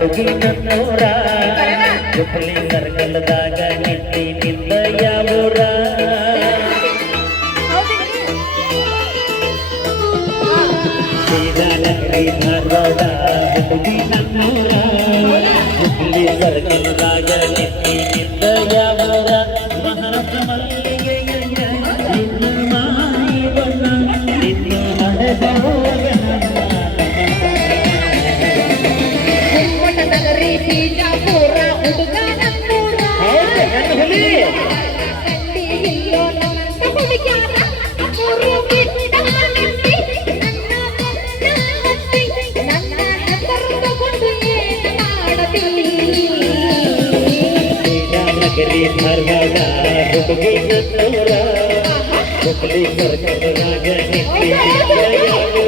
ಹುಡುಗಿನೂರ ಹುಬ್ಬಳ್ಳಿ ಸರ್ಕಲದಾಗ ನಿಂತಿ ನಿಂದ ಯಾವೂರ ಸೀನಗರಿ ಧಾರವಾಡ ಹುಡುಗಿನೂರ ಹುಬ್ಬಳ್ಳಿ ನಗರಿ ಧಾರವಾಡ ಹುಡುಗಿ ನನ್ನವರ ಹುಬ್ಬಳ್ಳಿ ಸರ್ಕಾರದಾಗ ನಿಂತಿದ್ದ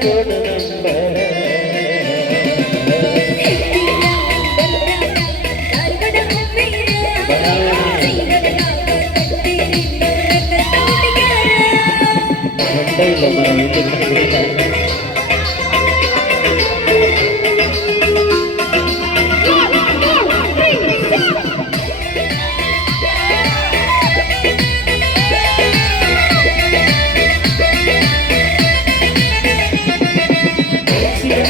đây là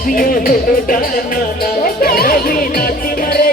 कभी ये होता ना कभी ना मरे